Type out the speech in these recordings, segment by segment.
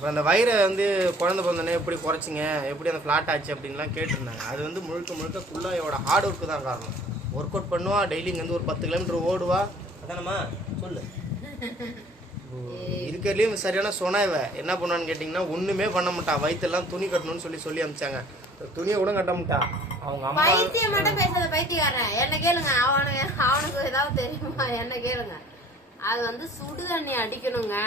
அப்புறம் அந்த வயிறை வந்து குழந்தை பிறந்தோடனே எப்படி குறைச்சிங்க, எப்படி அந்த ஃப்ளாட் ஆச்சு அப்படின்லாம் கேட்டிருந்தாங்க. அது வந்து முழுக்க முழுக்க ஃபுல்லாக இவட ஹார்ட் ஒர்க்கு தான் காரணம். ஒர்க் அவுட் பண்ணுவா, டெய்லி இங்கேருந்து ஒரு 10 கிலோமீட்டர் ஓடுவா. அதானம்மா சொல்லு. இருக்கிறதுலையும் சரியான சொன்னா இவ என்ன பண்ணுவான்னு கேட்டிங்கன்னா ஒன்றுமே பண்ண மாட்டா. வயிற்றெல்லாம் துணி கட்டணும்னு சொல்லி அனுப்பிச்சாங்க. துணியை கூட கட்ட மாட்டா. அவங்க அம்மா பைத்தியம் மட்டும் பேசாத பைத்தியக்காரன். என்ன கேளுங்க, அவனுக்கு ஏதாவது தெரியுமா? என்ன கேளுங்க. அது வந்து சுடு தண்ணி அடிக்கணுங்க.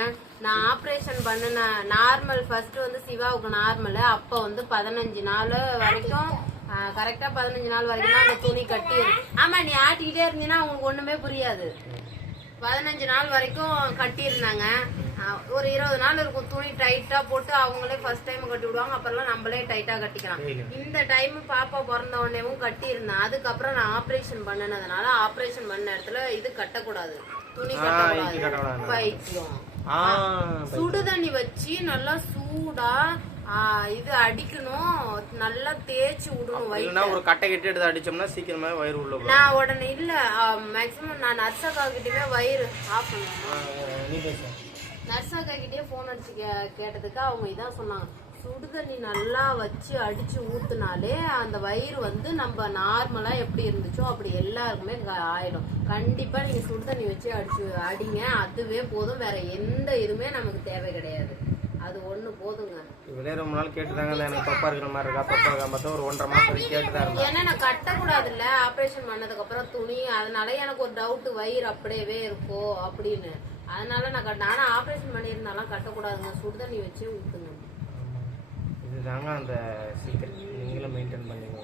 நான் ஆப்ரேஷன் பண்ணின நார்மல் ஃபர்ஸ்ட் வந்து சிவாவுக்கு நார்மல். அப்ப வந்து 15 நாள் வரைக்கும் கரெக்டா 15 நாள் வரைக்கும் தான் அந்த துணி கட்டி. ஆமா, நீ ஆட்டிக்கிட்டே இருந்தீங்கன்னா அவங்களுக்கு ஒண்ணுமே புரியாது. 15 நாள் வரைக்கும் கட்டி இருந்தாங்க. ஒரு 20 நாள் இருக்கும். துணி டைட்டா போட்டு அவங்களே ஃபர்ஸ்ட் டைம் கட்டி விடுவாங்க. அப்புறம் நம்மளே டைட்டா கட்டிக்கலாம். இந்த டைம் பாப்பா பிறந்த உடனேவும் கட்டி இருந்தேன். அதுக்கப்புறம் நான் ஆப்ரேஷன் பண்ணனதுனால ஆப்ரேஷன் பண்ண இடத்துல இது கட்டக்கூடாது, துணி கட்டக்கூடாது. பைத்தியம். சுடு தண்ணி வச்சு நல்லா சூடா இது அடிக்கணும், நல்லா தேய்ச்சி விடணும். வயிறு ஒரு கட்டை கட்டி எடுத்து அடிச்சோம்னா சீக்கிரமா வயிறு உள்ள. நான் உடனே இல்ல, மேக்சிமம் நான் நர்ஸக்கா கிட்டவே வயிறு ஆஃப் பண்ணுவேன். நர்ஸக்கா கிட்டே போன் அடிச்சு கேட்டதுக்கு அவங்க இதான் சொன்னாங்க, சுடு தண்ணி நல்லா வச்சு அடிச்சு ஊத்துனாலே அந்த வயிறு வந்து நம்ம நார்மலா எப்படி இருந்துச்சோ அப்படி எல்லாருக்குமே ஆயிடும். கண்டிப்பா நீங்க சுடு தண்ணி வச்சு அடிங்க, அதுவே போதும். வேற எந்த இதுவுமே நமக்கு தேவை கிடையாது. அது ஒண்ணு போதுங்க. இவரே ரொம்ப நாள் கேட்டுதாங்க, எனக்கு தொப்பா இருக்கிற மாதிரி இருக்கா, தொப்பா இருக்கா பார்த்தா ஒரு 1.5 மாசம் வரைக்கும் கேட்டுதான். ஏன்னா நான் கட்டக்கூடாதுல்ல ஆப்ரேஷன் பண்ணதுக்கு அப்புறம் துணி. அதனால எனக்கு ஒரு டவுட், வயிறு அப்படியே இருக்கோ அப்படின்னு. அதனால நான் ஆனா ஆப்ரேஷன் பண்ணியிருந்தாலும் கட்டக்கூடாதுங்க, சுடுதண்ணி வச்சு ஊத்துங்க. இதுதாங்க அந்த சீக்கிரம். நீங்களும் மெயின்டைன் பண்ணுங்க.